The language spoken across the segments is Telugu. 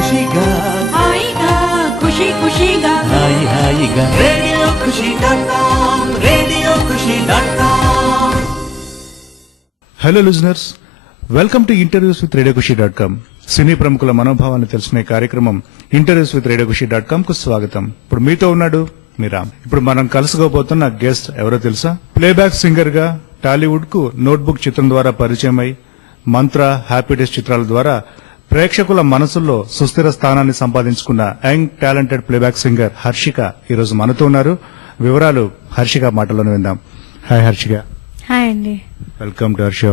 ఖుషిగా హాయిగా ఖుషి ఖుషిగా హాయి హాయిగా radio Khushi.com radio Khushi.com. Hello listeners, welcome to interviews with radio Khushi.com. సినీ ప్రముఖుల మనోభావాన్ని తెలుసుకునే కార్యక్రమం ఇంటర్వ్యూస్ విత్ రేడియో ఖుషి.com కు స్వాగతం. ఇప్పుడు మీతో ఉన్నాడు మీరామ్. ఇప్పుడు మనం కలుసుకోబోతున్న గెస్ట్ ఎవరో తెలుసా? ప్లేబ్యాక్ సింగర్ గా టాలీవుడ్ కు నోట్బుక్ చిత్రం ద్వారా పరిచయమై మంత్ర, హ్యాపీ డేస్ చిత్రాల ద్వారా ప్రేక్షకుల మనసుల్లో సుస్థిర స్థానాన్ని సంపాదించుకున్న young talented playback singer Harshika ఈరోజు మనతో ఉన్నారు. వివరాలు హర్షిక మాటల్లోనే విందాం. హాయ్ హర్షిక. హాయ్ అండి. Welcome to our show.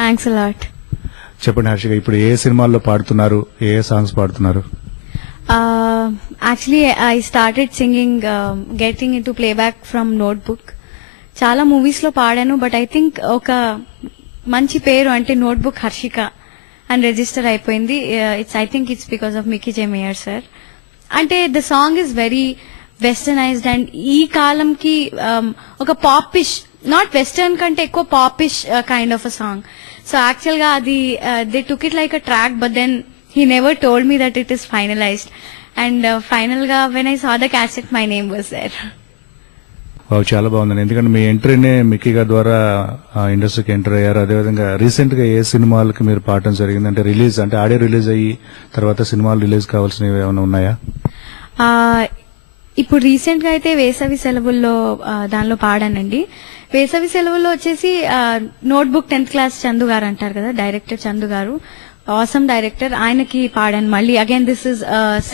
Thanks a lot. చెప్పండి హర్షిక, ఇప్పుడు ఏ సినిమాల్లో పాడుతున్నారు, ఏ సాంగ్స్ పాడుతున్నారు? Actually I started singing, getting in to playback from notebook. చాలా మూవీస్ లో పాడాను, బట్ ఐ థింక్ ఒక మంచి పేరు అంటే నోట్బుక్ హర్షిక అని రిజిస్టర్ అయిపోయింది. I think it's because of Mickey J Meyer sir. అంటే the song is very westernized and ఈ కాలంకి ఒక పాపిష్, నాట్ వెస్టర్న్ కంటే ఎక్కువ poppish kind of a song. So actual గా అది they took it like a track, but then he never told me that it is finalized, and final ga when I saw the cassette my name was there. చాలా బాగుందండి. ఎందుకంటే మీ ఎంట్రీనే మిక్కీ గారి ద్వారా ఇండస్ట్రీకి ఎంటర్ అయ్యారు. అదేవిధంగా రీసెంట్ గా ఏ సినిమాలకి మీరు పాడటం జరిగింది? అంటే రిలీజ్, అంటే ఆడియో రిలీజ్ అయ్యి తర్వాత సినిమాలు రిలీజ్ కావాల్సినవి ఏమైనా ఉన్నాయా? ఇప్పుడు రీసెంట్ గా అయితే వేసవి సెలవుల్లో దానిలో పాడానండి. వేసవి సెలవుల్లో వచ్చేసి నోట్బుక్ 10th క్లాస్ చందు గారు అంటారు కదా, డైరెక్టర్ చందు గారు, awesome director, ఆయనకి పాడాను మళ్ళీ. Again this is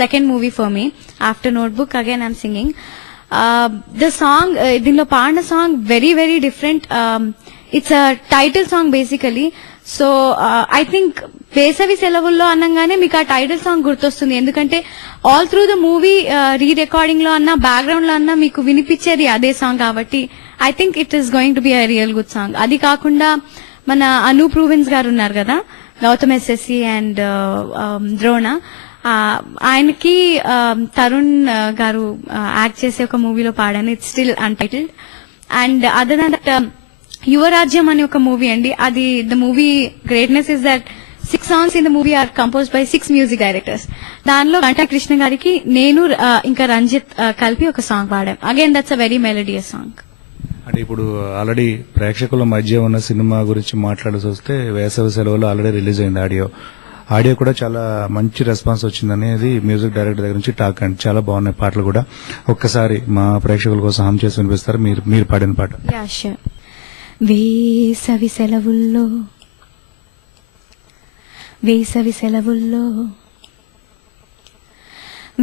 second movie for me after notebook. Again I'm singing the song. దీనిలో పాడిన song very very different. It's a title song basically. So I think వేసవి సెలవుల్లో అనగానే మీకు ఆ టైటిల్ సాంగ్ గుర్తొస్తుంది. ఎందుకంటే all through the movie re recording లో అన్నా, బ్యాక్గ్రౌండ్ లో అన్నా మీకు వినిపించేది అదే సాంగ్. కాబట్టి I think it is going to be a real good song. అది కాకుండా మన అనూప్ రూబెన్స్ గారు ఉన్నారు కదా, గౌతమ్ ఎస్ఎస్సి అండ్ ద్రోణ, ఆయనకి తరుణ్ గారు యాక్ట్ చేసే ఒక మూవీలో పాడాను. It's still untitled. And other than that Yuvarajyam అనే ఒక మూవీ అండి. అది the movie greatness is that 6 songs in the movie are composed by 6 music directors. దానిలో గంటా కృష్ణ గారికి నేను ఇంకా రంజిత్ కలిపి ఒక సాంగ్ పాడాం. Again that's a very melodious song. అంటే ఇప్పుడు ఆల్రెడీ ప్రేక్షకుల మధ్య ఉన్న సినిమా గురించి మాట్లాడాల్సి వస్తే వేసవి సెలవులో ఆల్రెడీ రిలీజ్ అయింది ఆడియో కూడా చాలా మంచి రెస్పాన్స్ వచ్చిందనేది మ్యూజిక్ డైరెక్టర్ దగ్గర నుంచి టాక్. అండి చాలా బాగున్నాయి పాటలు కూడా. ఒక్కసారి మా ప్రేక్షకుల కోసం హమ్ చేసి వినిపిస్తారు మీరు పాడిన పాట? వేసవి సెలవుల్లో, వేసవి సెలవుల్లో,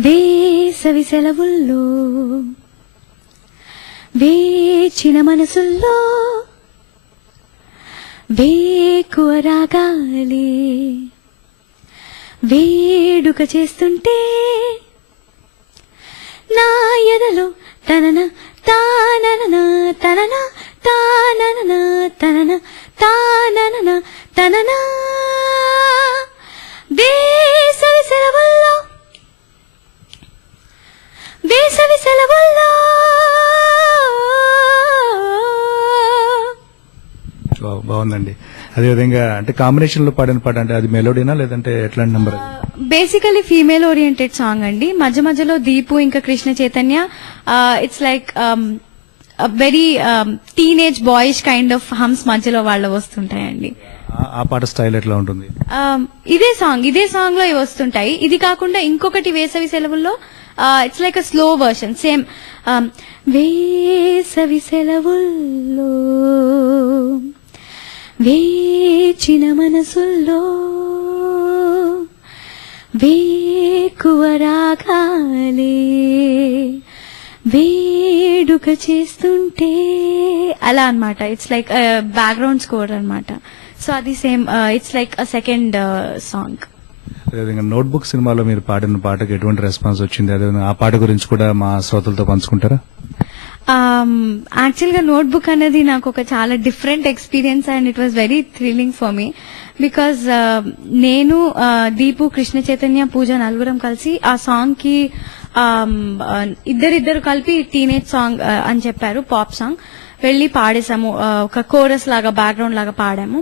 వేసవి సెలవుల్లో, వేచిన మనసుల్లో వేకువ రాగాలి వేడుక చేస్తుంటే నా ఎదలో తనన తానన తనన తానన తనన తానన తనన. వేసవి సెలవుల్లో, వేసవి సెలవుల్లో. బాగుందండి. అదేవిధంగా అంటే కాంబినేషన్ లో పాడిన పాట, అంటే అది మెలోడీనా లేదంటే ఎట్లాంటి number? Basically female oriented song అండి. మధ్య మధ్యలో దీపు ఇంకా Krishna Chaitanya, it's like very teenage boyish kind of hums మధ్యలో వాళ్ళు వస్తుంటాయండి. ఆ పాట స్టైల్ ఎట్లా ఉంటుంది? ఇదే సాంగ్ లో ఇవి వస్తుంటాయి. ఇది కాకుండా ఇంకొకటి వేసవి సెలవుల్లో, it's like a slow version same. వేసవి సెలవుల్లో వేచిన మనసుల్లో వేకువ రాగాలే వేడుక చేస్తుంటే, అలా అన్నమాట. ఇట్స్ లైక్ బ్యాక్గ్రౌండ్ స్కోర్ అన్నమాట. సో అది same, it's like a second song. అదేవిధంగా నోట్బుక్ సినిమాలో మీరు పాడిన పాటకు ఎటువంటి రెస్పాన్స్ వచ్చింది? అదేవిధంగా ఆ పాట గురించి కూడా మా శ్రోతలతో పంచుకుంటారా? యాక్చువల్ గా నోట్బుక్ అనేది నాకు ఒక చాలా different experience and it was very thrilling for me. Because నేను, దీపు, కృష్ణ చైతన్య, పూజ నలుగురం కలిసి ఆ సాంగ్ కి ఇద్దరిద్దరు కలిపి టీనేజ్ సాంగ్ అని చెప్పారు, పాప్ సాంగ్. వెళ్లి పాడేశాము, ఒక కోరస్ లాగా బ్యాక్గ్రౌండ్ లాగా పాడాము.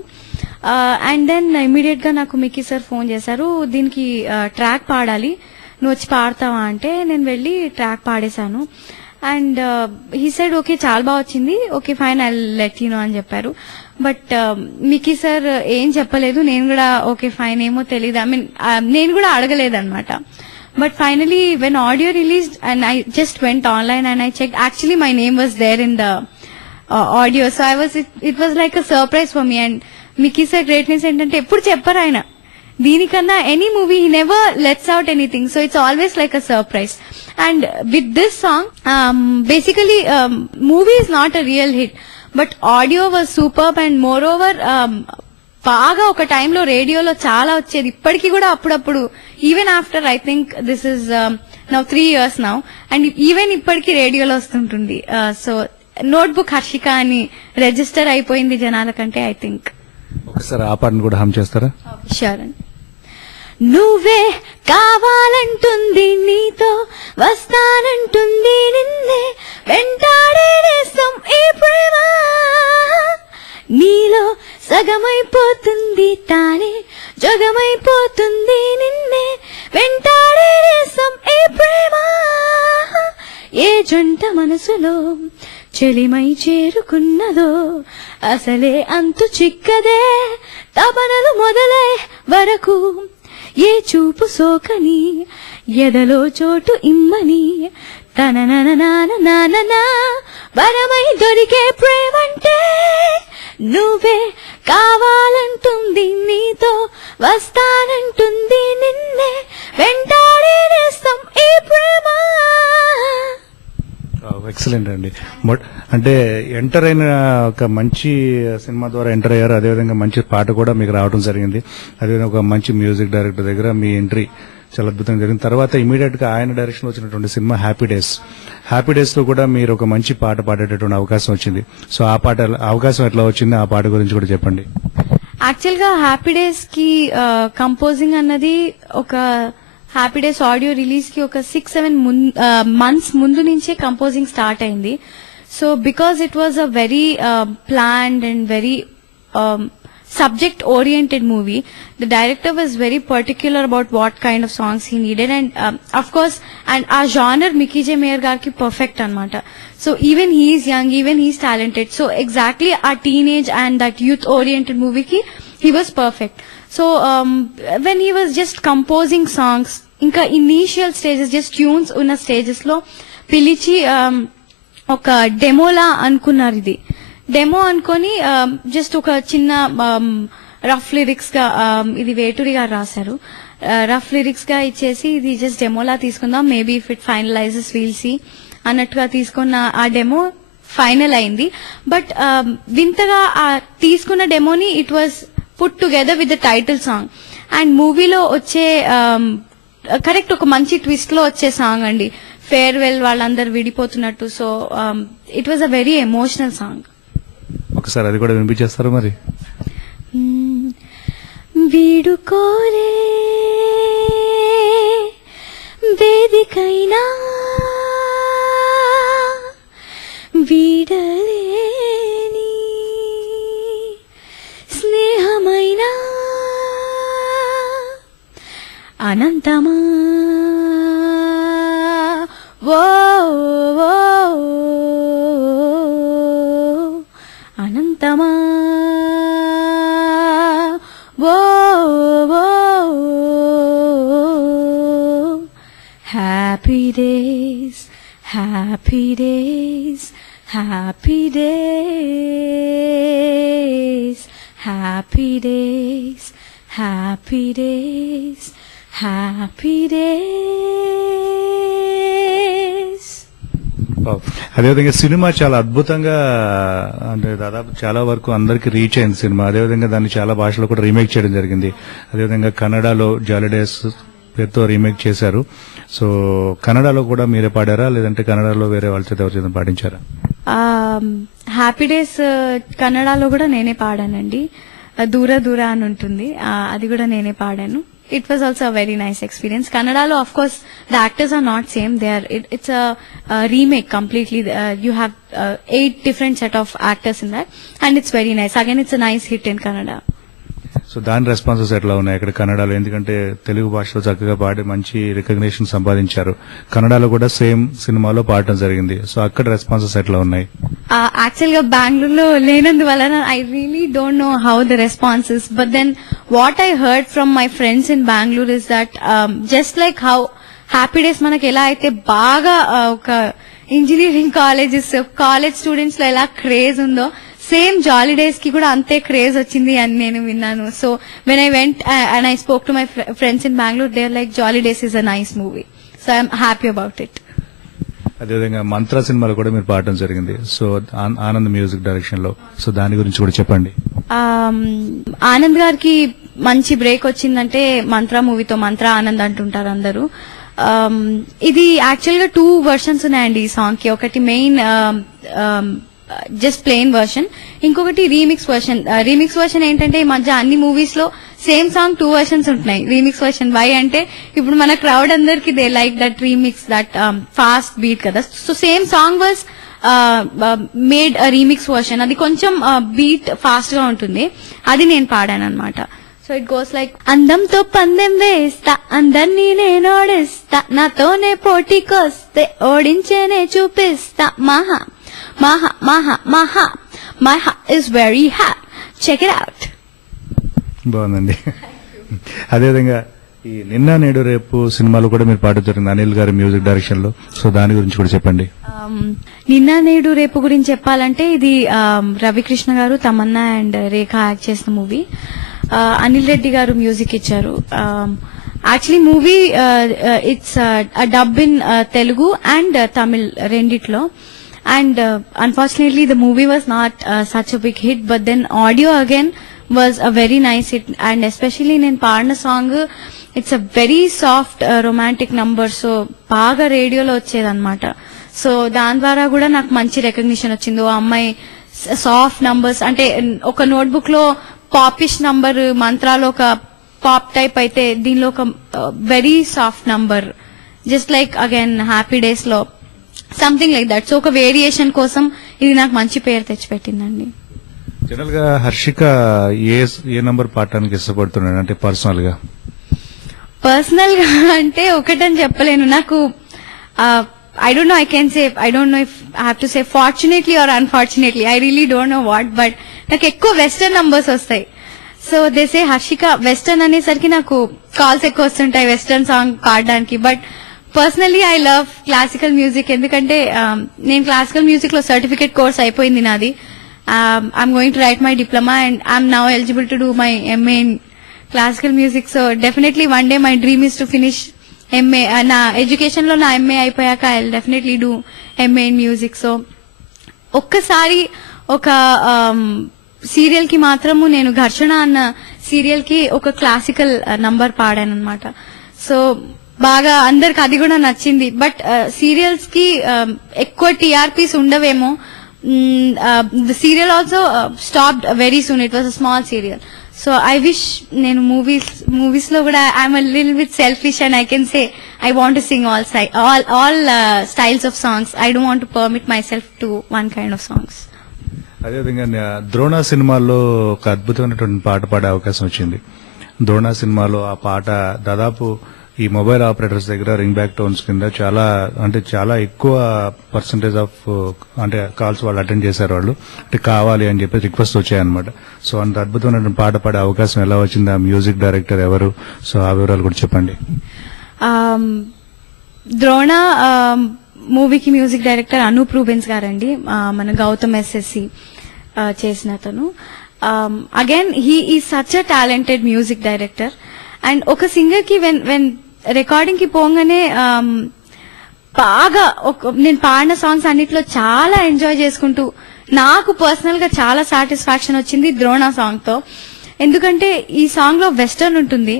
అండ్ దెన్ ఇమీడియట్ గా నాకు మిక్కీ సార్ ఫోన్ చేశారు, దీనికి ట్రాక్ పాడాలి, నువ్వు వచ్చి పాడతావా అంటే నేను వెళ్ళి ట్రాక్ పాడేశాను. అండ్ హీ సైడ్ ఓకే చాలా బాగా వచ్చింది, okay fine I let you know అని చెప్పారు. బట్ మిక్కీ సార్ ఏం చెప్పలేదు, నేను కూడా ఓకే ఫైన్ ఏమో తెలియదు, ఐ మీన్ నేను కూడా అడగలేదు అనమాట. But finally, when audio released, and I just went online and I checked, actually my name was there in the audio. So it was like a surprise for me. And Mickey sir greatness ఏంటంటే ఎప్పుడు చెప్పరు ఆయన, దీనికన్నా any movie he never lets out anything. So it's always like a surprise. And with this song, basically movie is not a real hit, but audio was superb and moreover, బాగా ఒక టైంలో రేడియోలో చాలా వచ్చేది, ఇప్పటికీ కూడా అప్పుడప్పుడు, even after I think this is now 3 years now, and even ఇప్పటికీ రేడియోలో వస్తుంటుంది. సో నోట్బుక్ హర్షిక అని రిజిస్టర్ అయిపోయింది జనాల కంటే, ఐ థింక్. ఒకసారి ఆ పాటను కూడా హమ్ చేస్తారా? షూర్ అండి. నువ్వే కావాలంటుంది, నీతో వస్తానంటుంది, నిన్నే వెంటాడే నేస్తం ఈ ప్రేమ, నీలో సగమైపోతుంది తానే జగమైపోతుంది, నిన్నే వెంటాడే నేస్తం ఈ ప్రేమ, ఏ జంట మనసులో చెలిమై చేరుకున్నదో అసలే అంతు చిక్కదే, తపనలు మొదలై వరకు ఏ చూపు సోకని ఎదలో చోటు ఇమ్మని, తన నాన వరమై దొరికే ప్రేమంటే, నువ్వే కావాలంటుంది, నీతో వస్తానంటుంది, నిన్నే వెంటాడే నేస్తం ఈ ప్రేమ. ఎక్సలెంట్ అండి. బట్ అంటే ఎంటర్ అయిన ఒక మంచి సినిమా ద్వారా ఎంటర్ అయ్యారు, అదేవిధంగా మంచి పాట కూడా మీకు రావడం జరిగింది, అదేవిధంగా ఒక మంచి మ్యూజిక్ డైరెక్టర్ దగ్గర మీ ఎంట్రీ చాలా అద్భుతంగా జరిగింది. తర్వాత ఇమీడియట్ గా ఆయన డైరెక్షన్ వచ్చినటువంటి సినిమా హ్యాపీ డేస్ లో కూడా మీరు ఒక మంచి పాట పాడేటటువంటి అవకాశం వచ్చింది. సో ఆ పాట అవకాశం ఎట్లా వచ్చింది, ఆ పాట గురించి కూడా చెప్పండి. యాక్చువల్ గా హ్యాపీ డేస్ కి కంపోజింగ్ అన్నది ఒక హ్యాపీ డేస్ ఆడియో రిలీజ్ కి ఒక 6-7 months ముందు నుంచే కంపోజింగ్ స్టార్ట్ అయింది. So because it was a very planned and very subject oriented movie, the director was very particular about what kind of songs he needed, and of course, and our genre Mickey J. Meyer garki perfect anamata. So even he is young, even he is talented, so exactly our teenage and that youth oriented movie ki he was perfect. So when he was just composing songs, inka initial stages, just tunes una stages lo pilichi oka demo la ankunnaru, idi demo అనుకొని జస్ట్ ఒక చిన్న రఫ్ లిరిక్స్ గా, ఇది వేటూరి గారు రాశారు, రఫ్ లిరిక్స్ గా ఇచ్చేసి ఇది జస్ట్ డెమోలా తీసుకుందాం, maybe if it finalizes we'll see అన్నట్టుగా తీసుకున్న ఆ డెమో ఫైనల్ అయింది. బట్ వింతగా ఆ తీసుకున్న డెమోని it was put together with the title song, and మూవీలో వచ్చే కరెక్ట్ ఒక మంచి ట్విస్ట్ లో వచ్చే సాంగ్ అండి, ఫేర్వెల్ వాళ్ళందరూ విడిపోతున్నట్టు. So it was a very emotional song. ఒకసారి అది కూడా వినిపించేస్తారు మరి. వీడుకోలే వేదికైనా వీడలేని స్నేహమైనా అనంతమా ఓ అనంతమా ఓ happy days happy days happy days happy days happy days happy days. అదేవిధంగా సినిమా చాలా అద్భుతంగా, అంటే దాదాపు చాలా వరకు అందరికి రీచ్ అయింది సినిమా. అదేవిధంగా దాన్ని చాలా భాషలో కూడా రీమేక్ చేయడం జరిగింది. అదేవిధంగా కన్నడలో జాలిడేస్ పేరుతో రీమేక్ చేశారు. సో కన్నడలో కూడా మీరే పాడారా, లేదంటే కన్నడలో వేరే వాళ్ళ చేత ఎవరి చేత పాడించారా? హ్యాపీ డేస్ కన్నడలో కూడా నేనే పాడానండి, దూర దూర అని ఉంటుంది, అది కూడా నేనే పాడాను. It was also a very nice experience. Kannadalo, of course, the actors are not same. It's a remake completely. You have 8 different set of actors in that, and it's very nice. Again, it's a nice hit in Kannada. So దాని రెస్పాన్సెస్ ఎట్లా ఉన్నాయి ఇక్కడ కన్నడలో? ఎందుకంటే తెలుగు భాషలో చక్కగా పాడి మంచి రికగ్నిషన్ సంపాదించారు, కన్నడలో కూడా సేమ్ సినిమాలో పాడటం జరిగింది. సో అక్కడ రెస్పాన్సెస్ ఎట్లా ఉన్నాయి? యాక్చువల్ గా బెంగళూరులో లేనందువలన I really don't know how the responses, but then what I heard from my friends in Bengaluru is that just like how Happy Days మనకి ఎలా అయితే బాగా ఒక ఇంజనీరింగ్ కాలేజ్ స్టూడెంట్స్ లో ఎలా క్రేజ్ ఉందో, సేమ్ జాలీ డేస్ కి కూడా అంతే క్రేజ్ వచ్చింది అని నేను విన్నాను. So when I went and I spoke to my friends in Bengaluru, they are like Jolly Days is a nice movie. So I'm happy about it. అదేవిధంగా మంత్ర సినిమాలో కూడా మీరు పాడటం జరిగింది, సో ఆనంద్ మ్యూజిక్ డైరెక్షన్ లో. సో దాని గురించి కూడా చెప్పండి. ఆనంద్ గారికి మంచి బ్రేక్ వచ్చిందంటే మంత్ర మూవీతో. మంత్ర ఆనంద్ అంటుంటారు అందరూ. ఇది యాక్చువల్ గా 2 వర్షన్స్ ఉన్నాయండి ఈ సాంగ్ కి. ఒకటి మెయిన్ జస్ట్ ప్లెయిన్ వర్షన్, ఇంకొకటి రీమిక్స్ వర్షన్. రీమిక్స్ వర్షన్ ఏంటంటే ఈ మధ్య అన్ని మూవీస్ లో సేమ్ సాంగ్ 2 వర్షన్స్ ఉంటున్నాయి. రీమిక్స్ వర్షన్ వై అంటే ఇప్పుడు మన క్రౌడ్ అందరికి they like that remix, that fast beat కదా. So same song was made remix version. అది కొంచెం బీట్ ఫాస్ట్ గా ఉంటుంది, అది నేను పాడాను అనమాట. సో ఇట్ గోస్ లైక్, అందంతో పందెం వేస్తా, అందరినీ నేను ఓడిస్తా, నాతోనే పోటీకొస్తే ఓడించేనే చూపిస్తా, మహా మహా మహా మహా my heart is very happy, check it out. బాగుందండి. అదేవిధంగా ఈ నిన్న నేడు రేపు సినిమాలో కూడా మీరు పాడటం జరిగింది అనిల్ గారి మ్యూజిక్ డైరెక్షన్ లో. సో దాని గురించి కూడా చెప్పండి. నిన్న నేడు రేపు గురించి చెప్పాలంటే ఇది రవికృష్ణ గారు, తమన్నా అండ్ రేఖ యాక్ట్ చేసిన మూవీ. అనిల్ రెడ్డి గారు మ్యూజిక్ ఇచ్చారు. Actually movie it's dub in Telugu and Tamil రెండిట్లో. And unfortunately the movie was not such a big hit, but then audio again was a very nice hit, and especially in Parna song it's a very soft romantic number, so baga radio lo vachedi annamata. So dan dwara kuda నాకు మంచి రికగ్నిషన్ వచ్చింది. ఓ అమ్మాయి సాఫ్ట్ నంబర్స్ అంటే ఒక నోట్బుక్ లో పాపిష్ నంబర్, మంత్రాలో ఒక పాప్ టైప్ అయితే దీనిలో ఒక very soft number, just like again happy days లో సంథింగ్ లైక్ దట్. సో ఒక వేరియేషన్ కోసం ఇది నాకు మంచి పేరు తెచ్చిపెట్టిందండి. జనరల్ గా హర్షిక ఏ నంబర్ పాడటానికి ఇష్టపడుతున్నాడు అంటే పర్సనల్ గా అంటే ఒకటని చెప్పలేను. నాకు I don't know, I don't know if I have to say fortunately or unfortunately, I really don't know what, but నాకు ఎక్కువ వెస్టర్న్ నంబర్స్ వస్తాయి. So they say Harshika western అనేసరికి నాకు కాల్స్ ఎక్కువ వస్తుంటాయి వెస్టర్న్ సాంగ్ పాడడానికి. But personally I love classical music, ఎందుకంటే నేను క్లాసికల్ మ్యూజిక్ లో సర్టిఫికేట్ కోర్స్ అయిపోయింది నాది. I'm going to right my diploma and I'm now eligible to do my MA in classical music. So definitely one day my dream is to finish MA. నా ఎడ్యుకేషన్ లో నా ఎంఏ అయిపోయాక I will definitely do MA in music. So ఒక్కసారి ఒక సీరియల్ కి మాత్రము నేను ఘర్షణ అన్న సీరియల్ కి ఒక క్లాసికల్ నంబర్ పాడాను అనమాట. సో బాగా అందరికి అది కూడా నచ్చింది. బట్ సీరియల్స్ కి ఎక్కువ టీఆర్పీస్ ఉండవేమో. The serial also stopped very soon, it was a small serial. So I wish నేను మూవీస్ లో కూడా I'm a little bit selfish and I can say I want to sing all styles of songs. I don't want to permit myself to one kind of songs. అదేవిధంగా ద్రోణ సినిమాలో ఒక అద్భుతమైనటువంటి పాట పాడే అవకాశం వచ్చింది. ద్రోణ సినిమాలో ఆ పాట దాదాపు ఈ మొబైల్ ఆపరేటర్స్ దగ్గర రింగ్ బ్యాక్ టోన్స్ కింద చాలా ఎక్కువ పర్సంటేజ్ ఆఫ్ అంటే కాల్స్ వాళ్ళు అటెండ్ చేశారు. వాళ్ళు అంటే కావాలి అని చెప్పి రిక్వెస్ట్ వచ్చాయన్నమాట. సో అంత అద్భుతమైన పాట పాడే అవకాశం ఎలా వచ్చింది? ఆ మ్యూజిక్ డైరెక్టర్ ఎవరు? సో ఆ వివరాలు కూడా చెప్పండి. ద్రోణ మూవీకి మ్యూజిక్ డైరెక్టర్ అనూప్ రూబెన్స్ గారండి, మన గౌతమ్ ఎస్ఎస్సి చేసిన అతను. Again he is such a talented music director. And ఒక సింగర్ కి వెన్ రికార్డింగ్ కి పోగానే బాగా నేను పాడిన సాంగ్స్ అన్నిట్లో చాలా ఎంజాయ్ చేసుకుంటూ నాకు పర్సనల్ గా చాలా సాటిస్ఫాక్షన్ వచ్చింది ద్రోణ సాంగ్ తో. ఎందుకంటే ఈ సాంగ్ లో వెస్టర్న్ ఉంటుంది,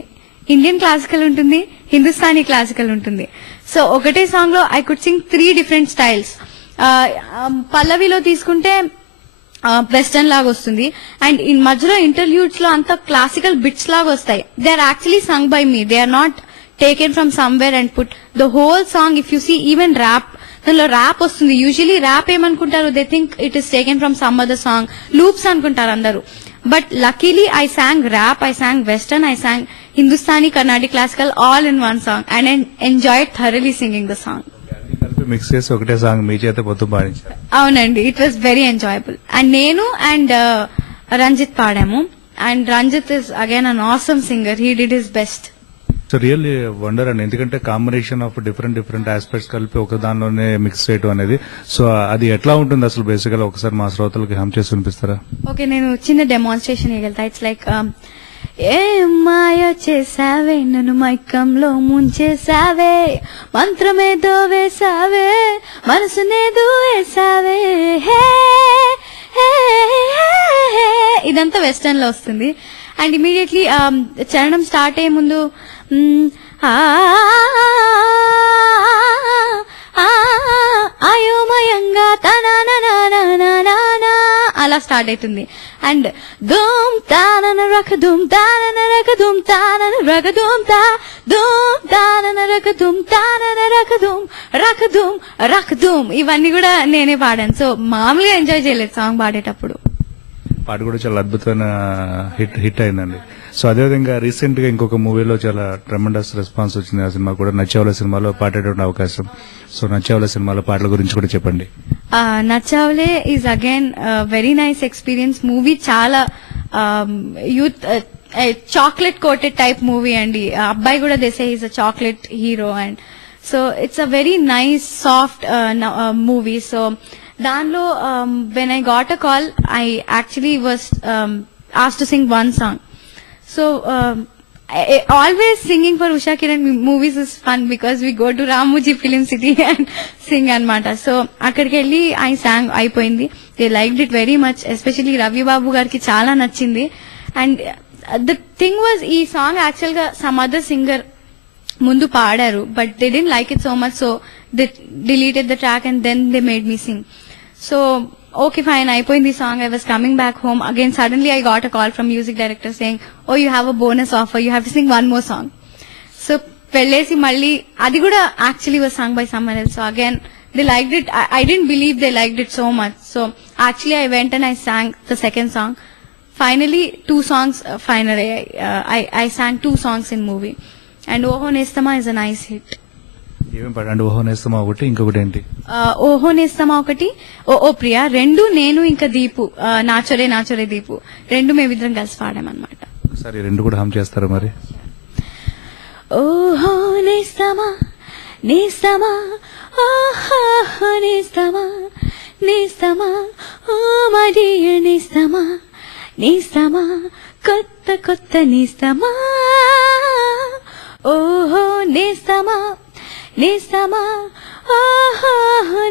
ఇండియన్ క్లాసికల్ ఉంటుంది, హిందుస్థానీ క్లాసికల్ ఉంటుంది. సో ఒకటే సాంగ్ లో I could sing 3 different styles. పల్లవిలో తీసుకుంటే వెస్టర్న్ లాగా వస్తుంది, అండ్ ఈ మధ్యలో ఇంటర్వ్యూస్ లో అంతా క్లాసికల్ బిట్స్ లాగా వస్తాయి. They are actually sung by me, they are not taken from somewhere and put the whole song. If you see even rap, దానిలో ర్యాప్ వస్తుంది. యూజువలీ ర్యాప్ ఏమనుకుంటారు, they think it is taken from some other song, loops అనుకుంటారు అందరూ. But luckily I sang rap, I sang western, I sang Hindustani, Carnatic, classical all in one song and I enjoyed thoroughly singing the song. Mix చేసి ఒకటే సాంగ్ మీ చేత పొద్దు పాడించారు. అవునండి, it was very enjoyable. And నేను అండ్ రంజిత్ పాడాము. And Ranjith is again an awesome singer, he did his best. So really wonder అండి, ఎందుకంటే కాంబినేషన్ ఆఫ్ డిఫరెంట్ ఆస్పెక్ట్స్ కలిపి ఒక దానిలోనే మిక్స్ చేయడం అనేది. సో అది ఎట్లా ఉంటుంది అసలు బేసికల్ ఒకసారి మా శ్రోతలకి హమ్ చేసి వినిపిస్తారా? ఓకే, నేను చిన్న డెమాన్స్ట్రేషన్ ఇవ్వగలుగుతా. ఇట్స్ లైక్ ఏ మాయ చేసావే, నన్ను మైకంలో ముంచేసావే, మంత్రమేదో వేసావే, మనసునేదో వేసావే, హే హే హే. ఇదంతా వెస్టర్న్ లో వస్తుంది. అండ్ ఇమీడియట్లీ చరణం స్టార్ట్ అయ్యే ముందు అయోమయంగా అలా స్టార్ట్ అవుతుంది. అండ్ ధూమ్ తానన రక ధూమ్ తానన రక ధూమ్ తానన రక ధూమ్ తా ధూమ్ తానన రక ధూమ్ తానన రక ధూమ్ రక ధూమ్ రక ధూమ్ ఇవన్నీ కూడా నేనే పాడాను. సో మామూలుగా ఎంజాయ్ చేయలేదు సాంగ్ పాడేటప్పుడు. పాట కూడా చాలా అద్భుతమైన హిట్ అయిందండి. సో అదేవిధంగా రీసెంట్ గా ఇంకొక మూవీలో చాలా ట్రెమెండస్ రెస్పాన్స్ వచ్చింది. ఆ సినిమా కూడా నచ్చావుల సినిమాలో పాడేటువంటి అవకాశం. సో నచ్చావుల సినిమాలో పాటల గురించి కూడా చెప్పండి. Nachavule is again very nice experience. Movie చాలా youth chocolate coated type movie అండి. అబ్బాయి కూడా దేసే is a chocolate hero. And so it's a very nice soft movie. So దానిలో when I got a call I actually was asked to sing one song. So always singing for Usha Kiran movies is fun because we go to Ramuji Film City and sing anamata. So akkadiki velli I sang అయిపోయింది. They liked it very much, especially Ravi Babu gariki chaala nachindi. And the thing was ee song actually ga some other singer mundu paadaru but they didn't like it so much, so they deleted the track and then they made me sing. So okay fine, అయిపోయింది song. I was coming back home again, suddenly I got a call from music director saying, oh you have a bonus offer, you have to sing one more song. So వెళ్ళేసి మళ్ళీ అది కూడా actually was sung by someone else. So again they liked it. I didn't believe they liked it so much. So actually I went and I sang the second song. Finally 2 songs finally I sang 2 songs in movie. And Oho Nestama is a nice hit. ఏమేం పాడండి? ఓహో నేస్తమా ఒకటి, ఇంకొకటి ఏంటి? ఓహో నేస్తమా ఒకటి, ఓ ప్రియా రెండు, నేను ఇంకా దీపు, నాచోరే నాచోరే దీపు రెండు మేమిద్దరం కలిసి పాడామన్నమాట. ఒకసారి రెండు కూడా హమ్ చేస్తారా మరి? ఓహో నేస్తమా నేస్తమా ఓహో నేస్తమా నేస్తమా ఓ మడియ నేస్తమా నేస్తమా కొత్త కొత్త నేస్తమా ఓహో నేస్తమా నేస్తమా ఓహో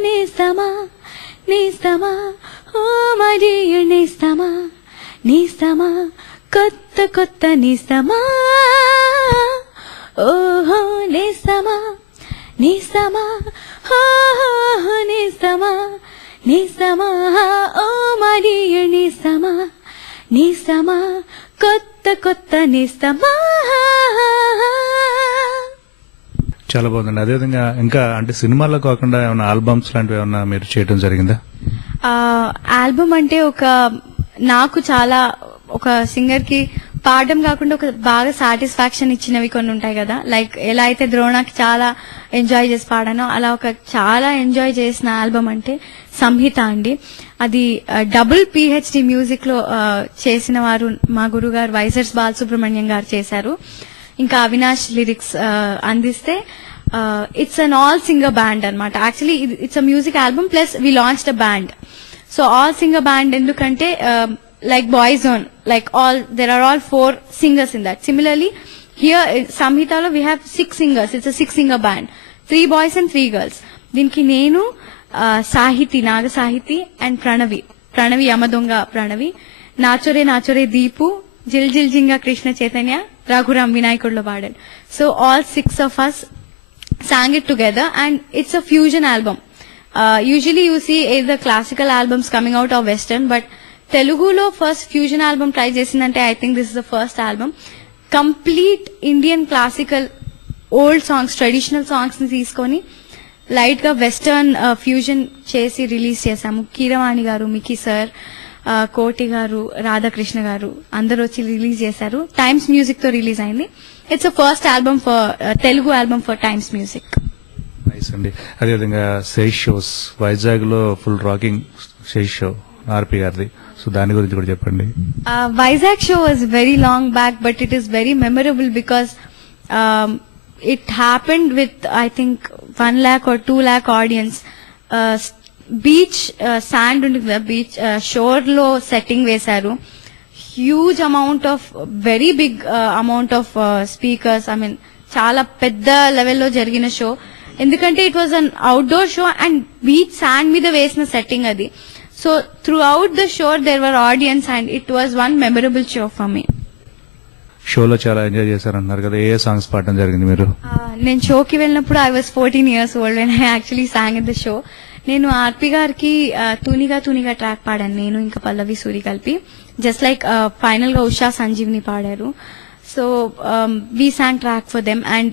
నేస్తమా నేస్తమా ఓ మడియ నేస్తమా నేస్తమా కొత్త కొత్త నేస్తమా ఓహో నేస్తమా నేస్తమా ఓహో నేస్తమా నేస్తమా ఓ మడియ నేస్తమా నేస్తమా కొత్త కొత్త నేస్తమా. చాలా బాగుందండి. అదేవిధంగా ఇంకా అంటే సినిమాల్లో కాకుండా ఏమైనా ఆల్బమ్స్ లాంటివి ఏమన్నా మీరు చేయడం జరిగిందా? ఆల్బమ్ అంటే నాకు చాలా ఒక సింగర్ కి పాడడం కాకుండా ఒక బాగా సాటిస్ఫాక్షన్ ఇచ్చినవి కొన్ని ఉంటాయి కదా. లైక్ ఎలా అయితే ద్రోణకి చాలా ఎంజాయ్ చేసి పాడానో అలా ఒక చాలా ఎంజాయ్ చేసిన ఆల్బమ్ అంటే సంహిత అండి. అది డబుల్ PhD మ్యూజిక్ లో చేసిన వారు మా గురుగారు వైజర్స్ బాలసుబ్రహ్మణ్యం గారు చేశారు. ఇంకా అవినాష్ లిరిక్స్ అందిస్తే it's an all singer band అనమాట. Actually it's a music album plus we launched a band. So all singer band ఎందుకంటే like Boyzone, like there are all 4 singers in that. Similarly, here Samhitalo we have 6 singers. It's a 6-singer band, 3 boys and 3 girls. Dinki nenu Sahiti, Naga Sahiti and Pranavi Yamadonga Pranavi, Nachore Nachore Deepu, Jil Jil Jinga Krishna Chaitanya, Raghuram Vinayakudlo paadadu. So all 6 of us sang it together and it's a fusion album. Usually you see either classical albums coming out or western, but తెలుగులో ఫస్ట్ ఫ్యూజన్ ఆల్బమ్ ట్రై చేసిందంటే I think this is the first album. Complete Indian classical old songs, traditional songs ని తీసుకొని లైట్ గా వెస్టర్న్ ఫ్యూజన్ చేసి రిలీజ్ చేశాము. కీరవాణి గారు, మికీ సార్, కోటి గారు, రాధాకృష్ణ గారు అందరూ వచ్చి రిలీజ్ చేశారు. టైమ్స్ మ్యూజిక్ తో రిలీజ్ అయింది. It's first album for Telugu album for times music. Nice అండి. అదేవిధంగా స్టేజ్ షోస్ వైజాగ్ లో ఫుల్ రాకింగ్ స్టేజ్ షో ఆర్పి గారిది, సో దాని గురించి కూడా చెప్పండి. Vizag show was very long back, but it is very memorable because it happened with, I think, 1 lakh or 2 lakh audience. Beach sand ఉంటుంది కదా, బీచ్ షోర్ లో సెట్టింగ్ వేశారు. Huge amount of very big amount of speakers, I mean చాలా పెద్ద లెవెల్లో జరిగిన షో. ఎందుకంటే it was an outdoor show and beach sand మీద వేసిన సెట్టింగ్ అది. So throughout the show there were audience and it was one memorable show for me. షోలో చాలా ఎంజాయ్ చేశారన్నారు కదా, ఏ సాంగ్స్ పాడడం జరిగింది మీరు? నేను షోకి వెళ్ళినప్పుడు I was 14 years old when I actually sang in the show. నేను ఆర్పి గారికి తూనిగా తూనిగా ట్రాక్ పాడాను, నేను ఇంకా పల్లవి సూరి కలిపి. జస్ట్ లైక్ ఫైనల్ గా ఉషా సంజీవ్ని పాడారు. So we sang track for them and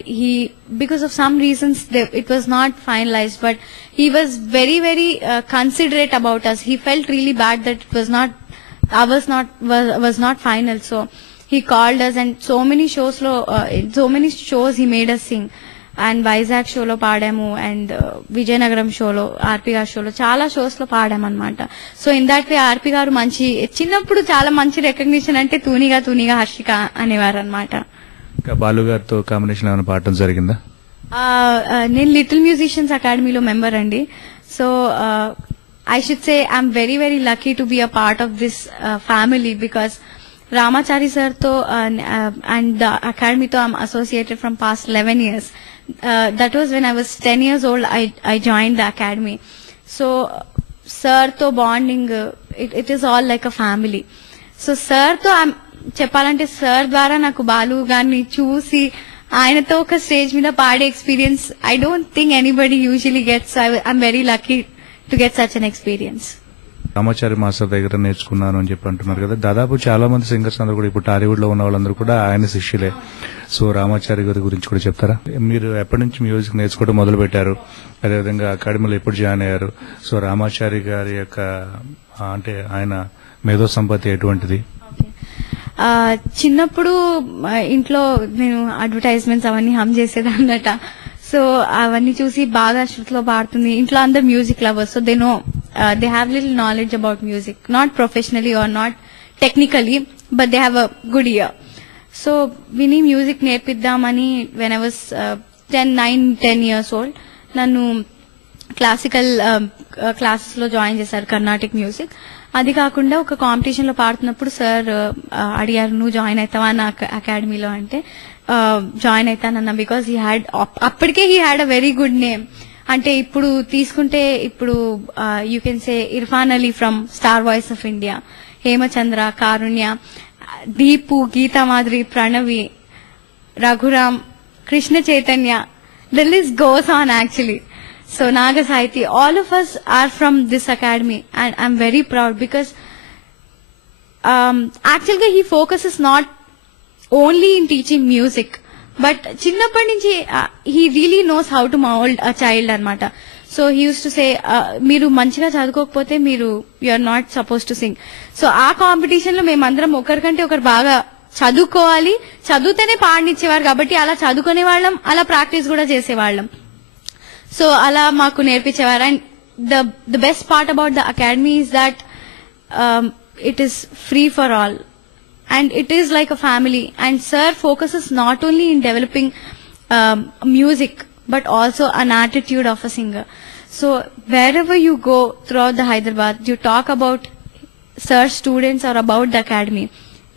because of some reasons it was not finalized, but he was very very considerate about us. He felt really bad that it was not final, so he called us and so many shows he made us sing. And Vizag షోలో పాడాము అండ్ విజయనగరం షోలో, ఆర్పి గారి షోలో, చాలా షోస్ లో పాడామన్నమాట. సో ఇన్ దాట్ వే ఆర్పి గారు మంచి, చిన్నప్పుడు చాలా మంచి రికగ్నిషన్ అంటే తూనిగా తూనిగా హర్షిక అనేవారు అనమాట. బాలు గారితో కాంబినేషన్ ఏమైనా పాడటం జరిగిందా? నేను లిటిల్ మ్యూజిషియన్స్ అకాడమీలో మెంబర్ అండి. So I should say I'm very very lucky to be a part of this family because Ramachari sir తో అండ్ ద అకాడమీతో I'm associated from past 11 years. That was when I was 10 years old. I joined the academy. So sir to bonding, it is all like a family. So sir to చెప్పాలంటే సార్ ద్వారా నాకు బాలు గారిని చూసి ఆయనతో ఒక స్టేజ్ మీద పాడే experience I don't think anybody usually gets. I'm very lucky to get such an experience. Ramachari master దగ్గర నేర్చుకున్నాను అని చెప్పి అంటున్నారు కదా, దాదాపు చాలా మంది సింగర్స్ అందరూ కూడా ఇప్పుడు టాలీవుడ్ లో ఉన్న వాళ్ళందరూ కూడా ఆయన శిష్యులే. సో రామాచారి గారి గురించి కూడా చెప్తారా? మీరు ఎప్పటి నుంచి మ్యూజిక్ నేర్చుకోవడం మొదలు పెట్టారు, అదేవిధంగా అకాడమీలో ఎప్పుడు జాయిన్ అయ్యారు? సో రామాచారి గారి యొక్క అంటే ఆయన మేధో సంపత్తి ఎటువంటిది? చిన్నప్పుడు ఇంట్లో నేను అడ్వర్టైజ్మెంట్స్ అవన్నీ హమ్ చేసేదన్నట. సో అవన్నీ చూసి బాగా శృతిలో పాడుతుంది. ఇంట్లో అందరు music lovers, so they know, they have little knowledge about music, not professionally or not technically, but they have a good ear. So విని మ్యూజిక్ నేర్పిద్దామని when I was 9-10 years old నన్ను క్లాసికల్ క్లాసెస్ లో జాయిన్ చేశారు, కర్ణాటిక్ మ్యూజిక్. అది కాకుండా ఒక కాంపిటీషన్ లో పాడుతున్నప్పుడు సార్ అడిగారు, నువ్వు జాయిన్ అవుతావా నా అకాడమీలో అంటే జాయిన్ అవుతానన్నా. బికాస్ అప్పటికే he had a very good name. అంటే ఇప్పుడు తీసుకుంటే ఇప్పుడు you can say Irfan Ali from star voice of India, Hemachandra, Karunya, Deepu, Geetha Madhuri, Pranavi, Raghuram, Krishna Chaitanya, the list goes on actually. So Naga Sahithi, all of us are from this academy and I'm very proud because actually he focuses not only in teaching music but చిన్నప్పటి నుంచి he really knows how to mold a child అన్నమాట. So he used to say మీరు మంచిగా చదువుకోకపోతే మీరు you are not supposed to sing. So ఆ కాంపిటీషన్ లో మేమందరం ఒకరికంటే ఒకరు బాగా చదువుకోవాలి, చదువుతూనే పాడనిచ్చేవారు కాబట్టి అలా చదువుకునే వాళ్ళం, అలా ప్రాక్టీస్ కూడా చేసేవాళ్ళం. సో అలా మాకు నేర్పించేవారు. And the best part about the academy is that it is free for all and it is like a family. And sir focuses not only in developing music but also an attitude of a singer. So wherever you go throughout the Hyderabad, you talk about sir students or about the academy,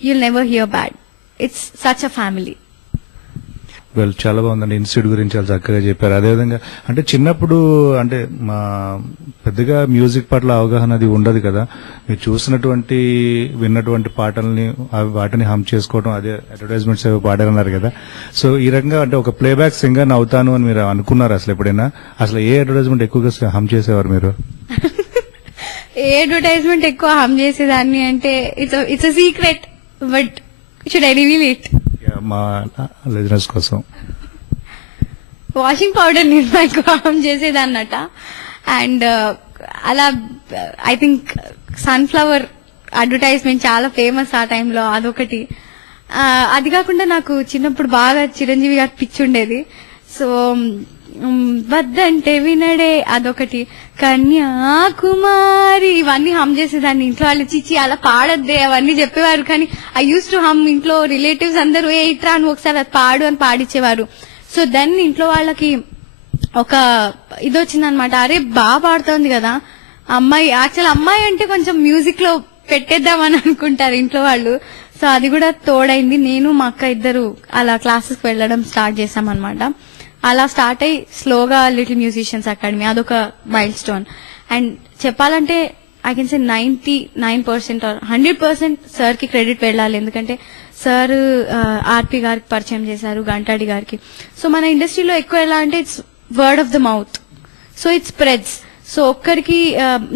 you'll never hear bad. It's such a family. Well, చాలా బాగుందండి. ఇన్స్టిట్యూట్ గురించి చాలా చక్కగా చెప్పారు. అదేవిధంగా అంటే చిన్నప్పుడు అంటే మా పెద్దగా మ్యూజిక్ పట్ల అవగాహన అది ఉండదు కదా, మీరు చూసినటువంటి విన్నటువంటి పాటల్ని వాటిని హమ్ చేసుకోవడం, అదే అడ్వర్టైజ్మెంట్స్ ఏవో పాడారన్నారు కదా. సో ఈ రకంగా అంటే ఒక ప్లేబ్యాక్ సింగర్ అవుతాను అని మీరు అనుకున్నారు అసలు ఎప్పుడైనా? అసలు ఏ అడ్వర్టైజ్మెంట్ ఎక్కువగా హమ్ చేసేవారు మీరు? ఏ అడ్వర్టైజ్మెంట్ ఎక్కువ హమ్ చేసేదాన్ని అంటే it's a secret, but should I reveal it? మా లిజనర్స్ కోసం వాషింగ్ పౌడర్ నేను ఎక్కువ హమ్ చేసేదన్నట. అండ్ అలా ఐ థింక్ సన్ఫ్లవర్ అడ్వర్టైజ్మెంట్ చాలా ఫేమస్ ఆ టైంలో, అదొకటి. అది కాకుండా నాకు చిన్నప్పుడు బాగా చిరంజీవి గారి పిచ్చి ఉండేది. సో వద్దంటే వినడే అదొకటి, కన్యాకుమారి ఇవన్నీ హమ్ చేసేదాన్ని. ఇంట్లో వాళ్ళు చిచ్చి అలా పాడొద్దే అవన్నీ చెప్పేవారు, కానీ ఐ యూస్ టు హమ్. ఇంట్లో రిలేటివ్స్ అందరూ ఏ ఇట్రా అని ఒకసారి అది పాడు అని పాడిచ్చేవారు. సో దెన్ ఇంట్లో వాళ్ళకి ఒక ఇది వచ్చిందనమాట, అరే బాగా పాడుతోంది కదా అమ్మాయి. యాక్చువల్ అమ్మాయి అంటే కొంచెం మ్యూజిక్ లో పెట్టేద్దామని అనుకుంటారు ఇంట్లో వాళ్ళు. సో అది కూడా తోడైంది. నేను మా అక్క ఇద్దరు అలా క్లాసెస్ కి వెళ్ళడం స్టార్ట్ చేశామన్నమాట. అలా స్టార్ట్ అయ్యి స్లోగా లిటిల్ మ్యూజిషియన్స్ అకాడమీ అదొక మైల్ స్టోన్. అండ్ చెప్పాలంటే I can say 99% or 100% sir కి క్రెడిట్ వెళ్ళాలి. ఎందుకంటే సార్ ఆర్పి గారికి పరిచయం చేశారు, గంటాడి గారికి. సో మన ఇండస్ట్రీలో ఎక్కువ ఎలా అంటే it's word of the mouth, so it spreads. So ఒక్కరికి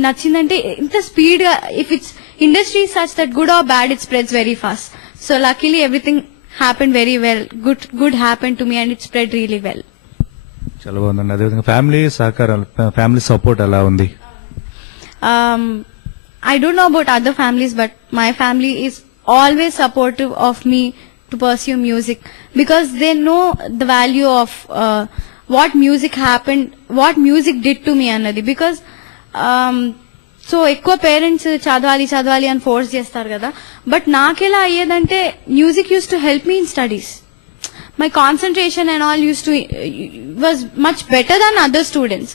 నచ్చిందంటే ఇంత స్పీడ్ గా, if it's industry such that good or bad, it spreads very fast. So luckily everything happen very well, good happen to me and it spread really well. చాలా బాగుందండి. అదేవిధంగా ఫ్యామిలీ సహకారాలు, ఫ్యామిలీ సపోర్ట్ ఎలా ఉంది? I don't know about other families, but my family is always supportive of me to pursue music, because they know the value of what music happened, what music did to me annadi. Because so ఎక్కువ పేరెంట్స్ చదవాలి అని ఫోర్స్ చేస్తారు కదా, బట్ నాకెలా అయ్యేదంటే music use to help me in studies. My concentration and all was much better than other students.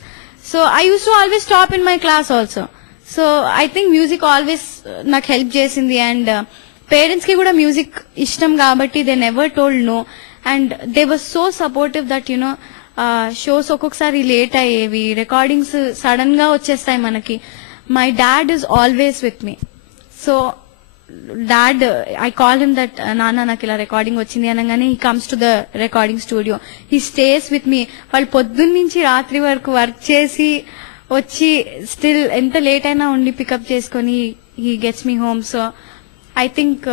So I used to always top in my class also. So I think music always నాకు హెల్ప్ చేసింది. అండ్ పేరెంట్స్ కి కూడా మ్యూజిక్ ఇష్టం కాబట్టి they never told no, and they were so supportive that shows ఒక్కొక్కసారి లేట్ అయ్యేవి, రికార్డింగ్స్ సడన్ గా వచ్చేస్తాయి మనకి. My dad is always with me. So dad, I call him that, నాన్న నాకు ఇలా రికార్డింగ్ వచ్చింది అనగానే he comes to the recording studio, he stays with me. వాళ్ళు పొద్దున్న నుంచి రాత్రి వరకు వర్క్ చేసి వచ్చి స్టిల్ ఎంత లేట్ అయినా ఉండి పికప్ చేసుకొని he gets me home. So I think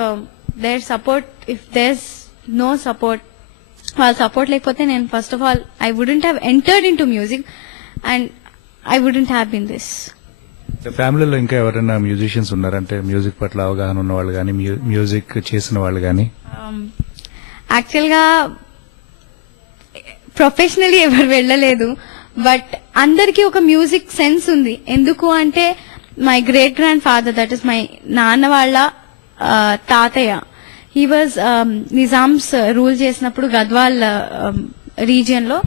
their support, if there's no support, వాళ్ళ సపోర్ట్ లేకపోతే నేను first of all I wouldn't have entered into music and I wouldn't have been this. ఫ్యామిలీలో ఇంకా ఎవరైనా మ్యూజిషియన్స్ ఉన్నారంటే మ్యూజిక్ పట్ల అవగాహన ఉన్న వాళ్ళు కానీ, మ్యూజిక్ చేసిన వాళ్ళు కానీ? యాక్చువల్ గా ప్రొఫెషనలీ ఎవరు వెళ్ళలేదు, బట్ అందరికీ ఒక మ్యూజిక్ సెన్స్ ఉంది. ఎందుకు అంటే my great grand father, that is my నాన్న వాళ్ళ తాతయ్య, హీ వాజ్ నిజామ్స్ రూల్ చేసినప్పుడు గద్వాల్ రీజియన్ లో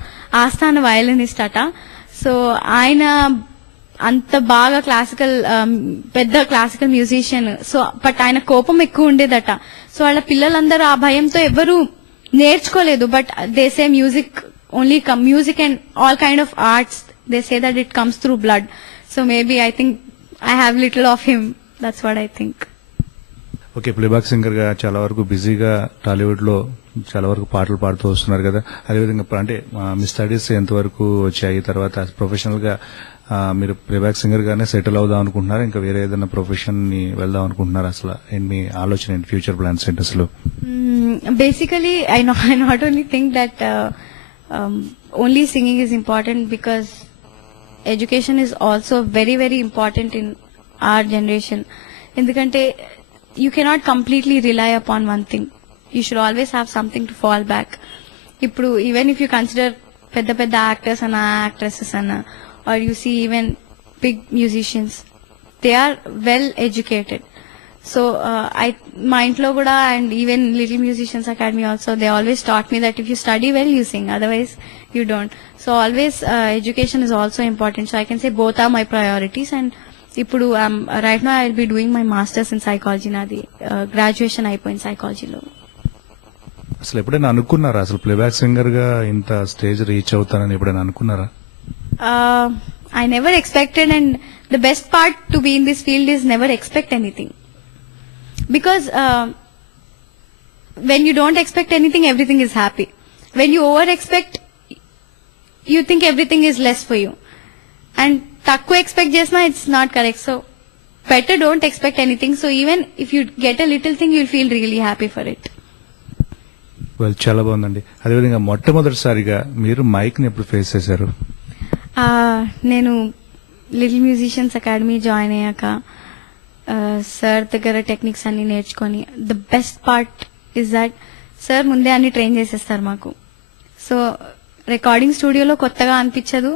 ఆస్థాన వయలినిస్ట్ అట. సో ఆయన అంత బాగా క్లాసికల్, పెద్ద క్లాసికల్ మ్యూజిషియన్. సో బట్ ఆయన కోపం ఎక్కువ ఉండేదట. సో వాళ్ళ పిల్లలందరూ ఆ భయంతో ఎవరు నేర్చుకోలేదు. But they say music only music and all kind of arts, they say that it comes through blood. So maybe I think I have little of him, that's what I think. Okay, playback singer గా చాలా వరకు బిజీగా టాలీవుడ్ లో చాలా వరకు పాటలు పాడుతూ వస్తున్నారు కదా. అదేవిధంగా అంటే మీ స్టడీస్ ఎంతవరకు వచ్చాయి? తర్వాత ప్రొఫెషనల్ గా మీరు ప్లేబ్యాక్ సింగర్ గానే సెటిల్ అవుదాం అనుకుంటున్నారా, ఇంకా వేరే ఏదైనా ప్రొఫెషన్ ని వెళ్దాం అనుకుంటున్నారా? అసలు మీ ఆలోచన ఏంటి, ఫ్యూచర్ ప్లాన్స్ ఏంటి అసలు? Basically I not only think that only singing is important, because education is also very very important in our generation. ఎందుకంటే you cannot completely rely upon one thing. You should always have something to fall back. Ippudu even if you consider pedda actors and actresses and or you see even big musicians, they are well educated. So my intlo kuda and even Little Musicians Academy also, they always taught me that if you study well you sing, otherwise you don't. So always education is also important. So I can say both are my priorities. And ఇప్పుడు right now I will be doing my masters in psychology. నాది గ్రాడ్యుయేషన్ అయిపోయింది సైకాలజీలో. అసలు ఎప్పుడైనా అనుకున్నారా అసలు ప్లేబ్యాక్ సింగర్ గా ఇంత స్టేజ్ రీచ్ అవుతానని ఎప్పుడైనా అనుకున్నారా? I never expected, and the best part to be in this field is never expect anything. Because when you don't expect anything, everything is happy. When you over expect, you think everything is less for you. And తక్కువ ఎక్స్పెక్ట్ చేసినా it's not correct. So better don't expect anything. So even if you get a little thing you'll feel really happy for it. Well, చాలా బాగుందండి. అదేవిధంగా మొట్టమొదటిసారిగా మీరు మైక్ ని ఎప్పుడు ఫేస్ చేశారు? నేను లిటిల్ మ్యూజిషియన్స్ అకాడమీ జాయిన్ అయ్యాక సార్ దగ్గర టెక్నిక్స్ అన్ని నేర్చుకొని the best part is that sir ముందే అన్ని ట్రైన్ చేసేస్తారు మాకు. సో రికార్డింగ్ స్టూడియోలో కొత్తగా అనిపించదు,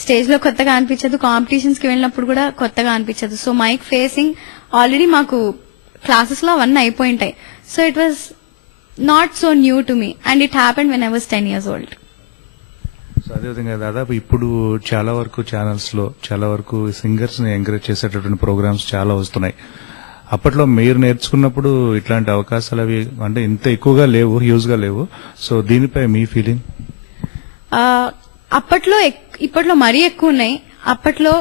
స్టేజ్ లో కొత్తగా అనిపించదు, కాంపిటీషన్స్ కి వెళ్ళినప్పుడు కూడా కొత్తగా అనిపించదు. సో మైక్ ఫేసింగ్ ఆల్రెడీ మాకు క్లాసెస్ లో అవన్నీ అయిపోయి ఉంటాయి. So it was not so new to me and it happened when I was 10 years old. So అదేవిధంగా దాదాపు ఇప్పుడు చాలా వరకు ఛానల్స్ లో చాలా వరకు సింగర్స్ ని ఎంకరేజ్ చేసేటటువంటి ప్రోగ్రామ్స్ చాలా వస్తున్నాయి. అప్పట్లో మీరు నేర్చుకున్నప్పుడు ఇట్లాంటి అవకాశాలు అవి అంటే ఇంత ఎక్కువగా లేవు, హ్యూజ్ గా లేవు. సో దీనిపై మీ ఫీలింగ్? అప్పట్లో ఇప్పట్లో మరీ ఎక్కువ ఉన్నాయి, అప్పట్లో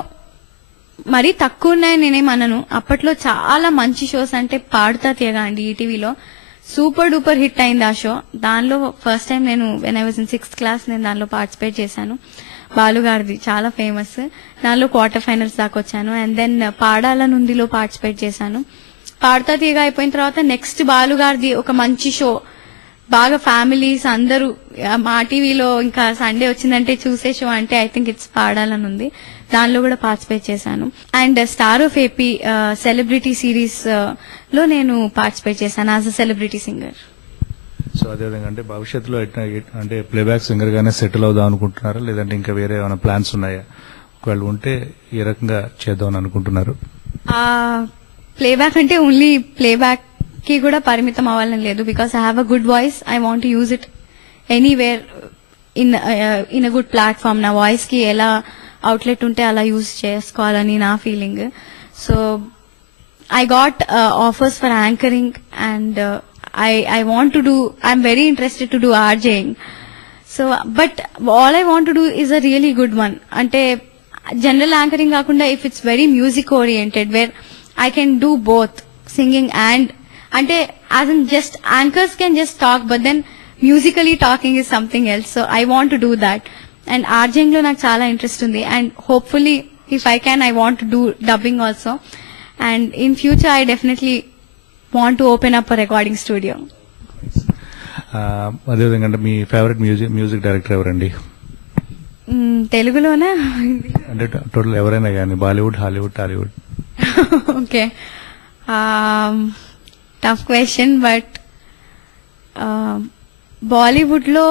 మరీ తక్కువ ఉన్నాయి నేనేమన్నాను. అప్పట్లో చాలా మంచి షోస్ అంటే పాడుతా తీయగా అండి ఈటీవీలో సూపర్ డూపర్ హిట్ అయింది ఆ షో. దానిలో ఫస్ట్ టైం నేను when I was in 6th class నేను దానిలో పార్టిసిపేట్ చేశాను. బాలుగారిది చాలా ఫేమస్, దానిలో క్వార్టర్ ఫైనల్స్ దాకా వచ్చాను. అండ్ దెన్ పాడాలనుందిలో పార్టిసిపేట్ చేశాను. పాడుతా తీయగా అయిపోయిన తర్వాత నెక్స్ట్ బాలుగారిది ఒక మంచి షో, బాగా ఫ్యామిలీస్ అందరూ మా టీవీలో ఇంకా సండే వచ్చిందంటే చూసే షో అంటే ఐ థింక్ ఇట్స్ పాడాలనుంది, దానిలో కూడా పార్టిసిపేట్ చేశాను. And star of AP celebrity series లో నేను పార్టిసిపేట్ చేశాను as a celebrity singer. So అదేవిధంగా అంటే భవిష్యత్తులో అంటే ప్లేబ్యాక్ సింగర్ గానే సెటిల్ అవుదాం అనుకుంటున్నారా, లేదంటే ఇంకా వేరే ఏమైనా ప్లాన్స్ ఉన్నాయా? ఒకవేళ ఉంటే ఏ రకంగా చేద్దామని అనుకుంటున్నారు? ప్లేబ్యాక్ అంటే ఓన్లీ ప్లేబ్యాక్ కి కూడా పరిమితం అవ్వాలని లేదు. Because I have a good voice, I want to use it anywhere in a good platform. నా వాయిస్ కి ఎలా అవుట్లెట్ ఉంటే అలా యూజ్ చేసుకోవాలని నా feeling. So I got offers for anchoring and I want to do, I'm very interested to do RJing. So, but all I want to do is a really good one. Ante general anchoring kaakunda, if it's very music oriented, where I can do both singing and ante as in just anchors can just talk, but then musically talking is something else. So I want to do that. And RJing lo నాకు చాలా ఇంట్రెస్ట్ ఉంది. And hopefully, if I can, I want to do dubbing also. And in future, I definitely want to open up a recording studio. అదేవిధంగా అంటే మీ ఫేవరెట్ మ్యూజిక్ డైరెక్టర్ ఎవరండి? తెలుగులోనే అంటే టోటల్ ఎవరైనా కానీ, Bollywood, Hollywood, Tollywood? Okay, tough question. But Bollywood లో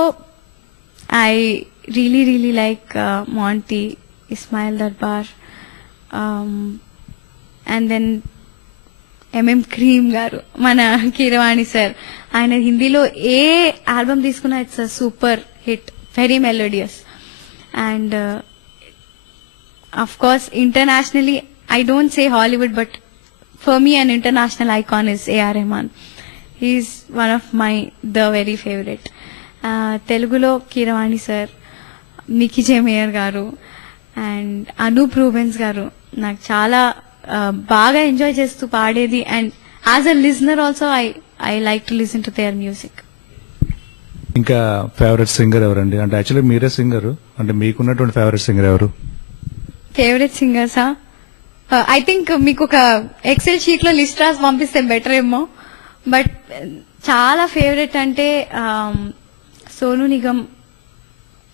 I really like Monty, Ismail Darbar, and then MM Kreem garu, మన కీరవాణి సార్. ఆయన హిందీలో ఏ ఆల్బమ్ తీసుకున్నా it's a super hit, very melodious. And of course internationally I don't say Hollywood, but for me an international icon is AR Rahman. He is one of the very favourite. తెలుగులో Keeravani sir, Mickey J Meyer garu and Anoop Rubens గారు నాకు చాలా బాగా ఎంజాయ్ చేస్తూ పాడేది. And as a listener also I like to listen to their music. ఇంకా ఫేవరెట్ సింగర్ ఎవరండి? అంటే యాక్చువల్లీ మీరే సింగర్, అంటే మీకున్నటువంటి ఫేవరెట్ సింగర్ ఎవరు? ఫేవరెట్ సింగర్సా? ఐ థింక్ మీకు ఒక ఎక్సెల్ షీట్ లో లిస్ట్ రాసి పంపిస్తే బెటర్ ఏమో. బట్ చాలా ఫేవరెట్ అంటే సోను నిగమ్,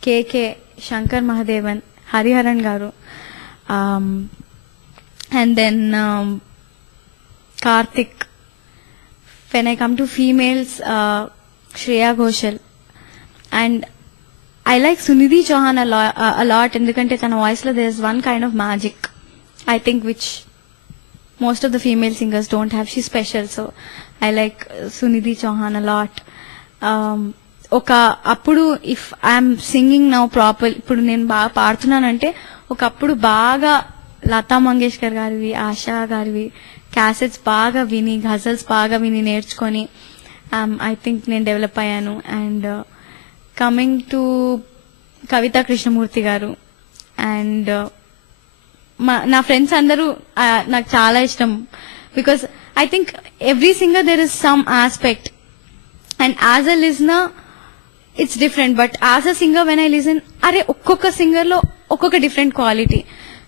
కేకే, శంకర్ మహాదేవన్, హరిహరన్ గారు, and then Karthik. When I come to females, Shreya Ghoshal, and I like Sunidhi Chauhan a lot ఎందుకంటే తన వాయిస్ లో there is one kind of magic, I think, which most of the female singers don't have. She's special, so I like Sunidhi Chauhan a lot. ఒక అప్పుడు if I'm singing now proper, ఇప్పుడు నేను బాగా పాడుతున్నానంటే ఒకప్పుడు బాగా లతా మంగేష్కర్ గారివి, ఆశా గారివి క్యాసెట్స్ బాగా విని, గజల్స్ బాగా విని నేర్చుకొని ఐ థింక్ నేను డెవలప్ అయ్యాను. అండ్ కమింగ్ టు కవితా కృష్ణమూర్తి గారు అండ్ నా ఫ్రెండ్స్ అందరూ నాకు చాలా ఇష్టం. Because I think every singer there is some aspect, and as a listener it's different. But as a singer when I listen, అరే ఒక్కొక్క సింగర్ లో ఒక్కొక్క different quality.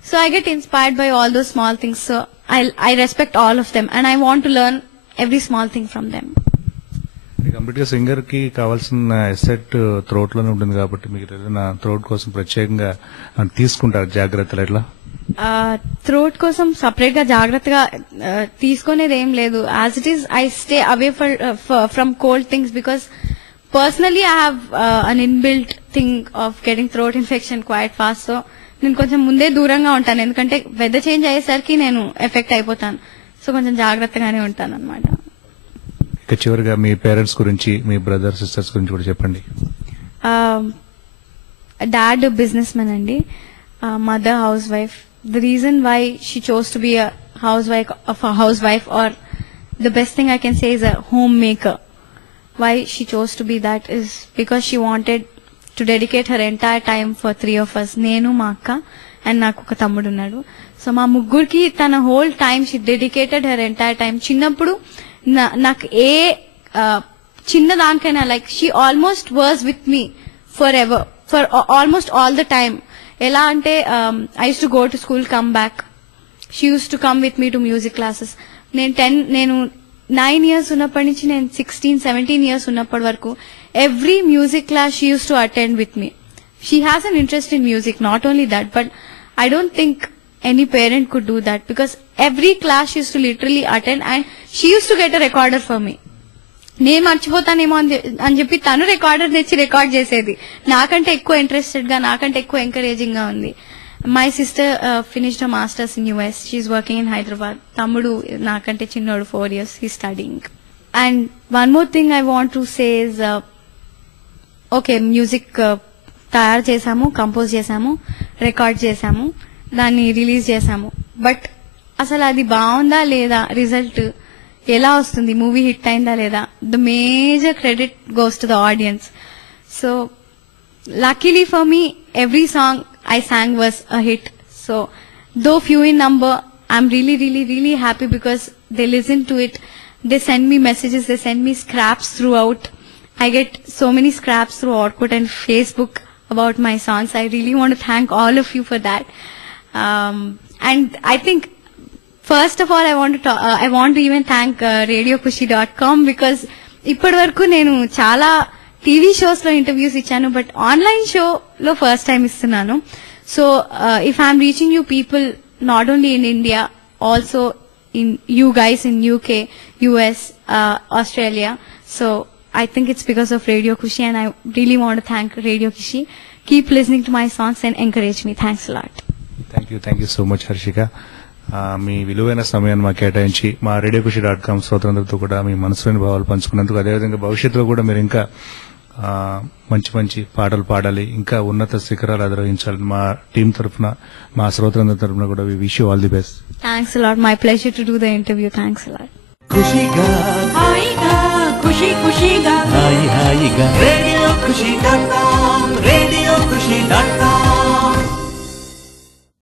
So I get inspired by all those small things. So I respect all of them and I want to learn every small thing from them. Complete గా సింగర్ కి కావాల్సిన ఎసెట్ థ్రోట్ లోనే ఉంటుంది కాబట్టి మీకు ఏదైనా థ్రోట్ కోసం ప్రత్యేకంగా తీసుకుంటారు జాగ్రత్తలు ఎట్లా? థ్రోట్ కోసం సపరేట్ గా జాగ్రత్తగా తీసుకునేది ఏం లేదు. As it is I stay away from cold things because personally I have an inbuilt thing of getting throat infection quite fast. So నేను కొంచెం ముందే దూరంగా ఉంటాను, ఎందుకంటే వెదర్ చేంజ్ అయ్యేసరికి నేను ఎఫెక్ట్ అయిపోతాను. సో కొంచెం జాగ్రత్తగానే ఉంటాను అనమాట. ఇక చివరిగా మీ పేరెంట్స్ గురించి, మీ బ్రదర్ సిస్టర్స్ గురించి కూడా చెప్పండి. డాడ్ బిజినెస్ మ్యాన్ అండి, mother housewife. The reason why she chose to be a housewife or the best thing I can say is a homemaker. Why she chose to be that is because she wanted to dedicate her entire time for 3 of us. నేను, మా అక్క అండ్ నాకు ఒక తమ్ముడు ఉన్నాడు. సో మా ముగ్గురికి తన whole time she dedicated her entire time. చిన్నప్పుడు నాకు ఏ చిన్న దానికైనా like she almost was with me forever, for almost all the time. ఎలా అంటే I use to go to school, come back, she use to come with me to music classes. నేను 9 years ఉన్నప్పటి నుంచి నేను 16-17 years ఉన్నప్పటి వరకు every music class she use to attend with me. She has an interest in music, not only that, but I don't think any parent could do that because every class she use to literally attend and she use to get a recorder for me. నేను మర్చిపోతానేమో అని చెప్పి తను రికార్డర్ తెచ్చి రికార్డ్ చేసేది. నాకంటే ఎక్కువ ఇంట్రెస్టెడ్ గా, నాకంటే ఎక్కువ ఎంకరేజింగ్ గా ఉంది. My sister finished masters in US. She is working in Hyderabad. తమ్ముడు నాకంటే చిన్నోడు, 4 years, he studying. And one more thing I want to say is, okay music తయారు చేశాము, కంపోజ్ చేశాము, రికార్డ్ చేశాము, దాన్ని రిలీజ్ చేశాము. బట్ అసలు అది బాగుందా లేదా, రిజల్ట్ ఎలా వస్తుంది, మూవీ హిట్ అయిందా లేదా, the major credit goes to the audience. So luckily for me, every song I sang was a hit. So though few in number, I'm really, really, really happy because they listen to it. They send me messages, they send me scraps throughout. I get so many scraps through Orkut and Facebook about my songs. I really want to thank all of you for that. And I think first of all I want to even thank radiokushi.com because ఇప్పటి వరకు నేను చాలా టీవీ షోస్ లో ఇంటర్వ్యూస్ ఇచ్చాను, బట్ ఆన్లైన్ షో లో ఫస్ట్ టైం ఇస్తున్నాను. So if I'm reaching you people not only in India, also in you guys in UK, US, Australia. So I think it's because of Radio Kushi and I really want to thank Radio Kushi. Keep listening to my songs and encourage me. Thanks a lot. Thank you so much, Harshika. మీ విలువైన సమయాన్ని మాకు కేటాయించి మా RadioKushi.com శ్రోతలందరితో కూడా మీ మనసులోని భావాలు పంచుకున్నందుకు, అదేవిధంగా భవిష్యత్తులో కూడా మీరు ఇంకా మంచి మంచి పాటలు పాడాలి, ఇంకా ఉన్నత శిఖరాలు అధిరోహించాలని మా టీం తరఫున, మా శ్రోతలందరి తరఫున కూడా we wish you all the best. Thanks a lot. My pleasure to do the interview. Thanks a lot. ఖుషిగా హాయిగా ఖుషి ఖుషిగా హాయిగా రేడియో ఖుషి.com, రేడియో ఖుషి.com.